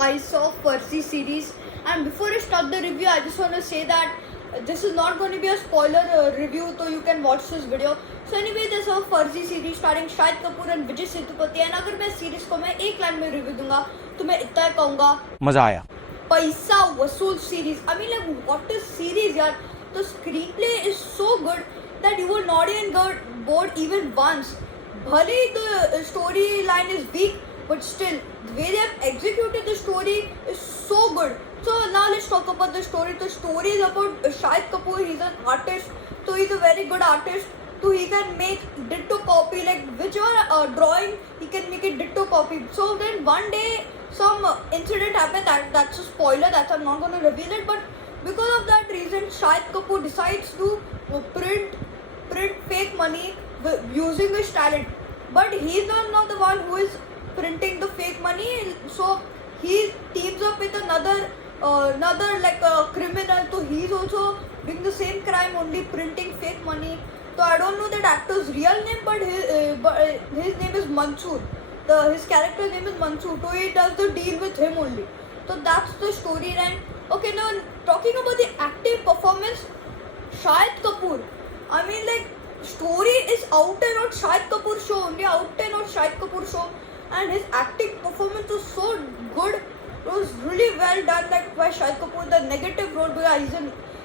I saw Percy series, and before I start the review, I just want to say that this is not going to be a spoiler review, so you can watch this video. So anyway, there's a Percy series starring Shahid Kapoor and Vijay Sethupathi, and अगर मैं series को मैं एक line में review दूंगा तो मैं इतना कहूँगा मजा आया. पैसा वसूल series. I mean, like, what is series, yaar? The screenplay is so good that you will not even get bored even once. Bhale the storyline is weak, but still the way they have executed the story is so good. So now let's talk about the story. The story is about Shahid Kapoor. He's an artist, so he's a very good artist. So he can make ditto copy, like whichever drawing he can make it ditto copy. So then one day some incident happened, that's a spoiler, that I'm not going to reveal it, but because of that reason Shahid Kapoor decides to print fake money using his talent. But he's not the one who is printing the fake money, so he teams up with another like a criminal, so he's also doing the same crime, only printing fake money. So I don't know that actor's real name, but his name is Mansoor. His character name is Mansoor, so he does the deal with him only. So that's the storyline. Okay, now talking about the acting performance, Shahid Kapoor. I mean, like, story is out and out Shahid Kapoor show, only out and out Shahid Kapoor show, and his acting performance was so good. It was really well done, like by Shahid Kapoor. The negative role, because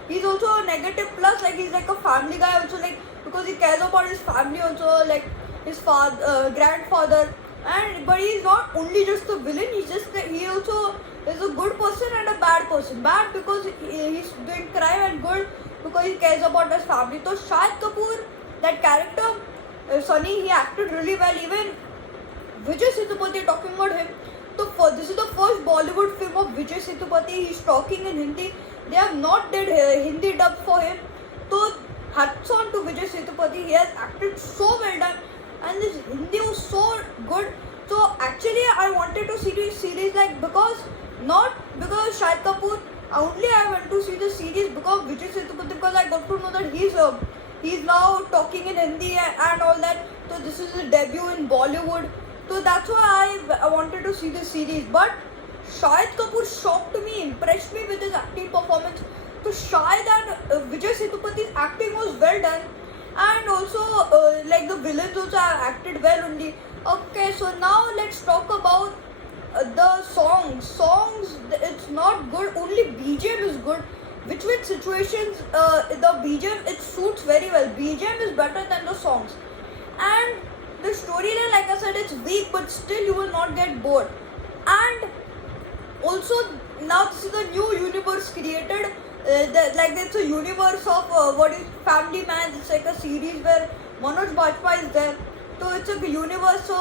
he's also a negative plus, like he's like a family guy also, like because he cares about his family also, like his grandfather, but he's not only just a villain. He's just like, he also is a good person and a bad person. Bad because he's doing crime, and good because he cares about his family. So Shahid Kapoor, that character, Sunny, he acted really well. Even Vijay Sethupathi, talking about him. So this is the first Bollywood film of Vijay Sethupathi. He's talking in Hindi. They have not did Hindi dub for him. So hats on to Vijay Sethupathi. He has acted so well done, and this Hindi was so good. So actually, I wanted to see this series, like, not because Shahid Kapoor. Only I went to see the series because Vijay Sethupathi, because I got to know that he's now talking in Hindi and all that. So this is his debut in Bollywood. So that's why I wanted to see the series. But Shahid Kapoor shocked me, impressed me with his acting performance. So Shahid and Vijay Sethupath's acting was well done, and also like the villains also have acted well only. Okay, so now let's talk about the songs. It's not good. Only BGM is good. Which situations the BGM, it suits very well. BGM is better than the songs, and the storyline, like I said, it's weak, but still you will not get bored. And also now this is a new universe created. Like it's a universe of what is Family Man. It's like a series where Manoj Bajpayee is there. So it's a universe. So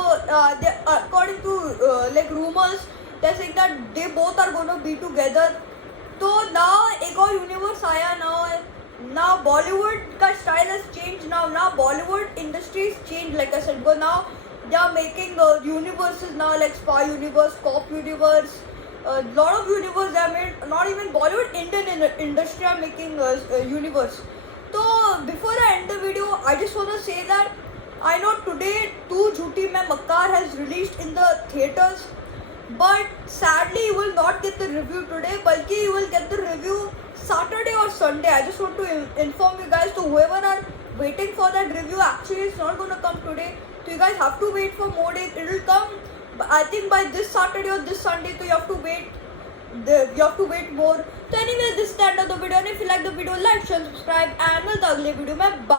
according to like rumors, they're saying that they both are going to be together. So now एक और universe आया now Bollywood का style has changed. Now Bollywood industry is changed, like I said, because now they are making universes now, like spy universe, cop universe, lot of universe they are made. Not even Bollywood, Indian industry are making universe. So before I end the video, I just want to say that I know today Tu Jhuti Main Makkar has released in the theaters, but sadly you will not get the review today, balki you will get the review Saturday or Sunday. I just want to inform you guys, to whoever are waiting for that review, actually it's not going to come today, so you guys have to wait for more days. It will come, I think, by this Saturday or this Sunday, so you have to wait more. So anyway, this is the end of the video, and if you like the video, like, share, subscribe, and मिलते हैं अगले video में.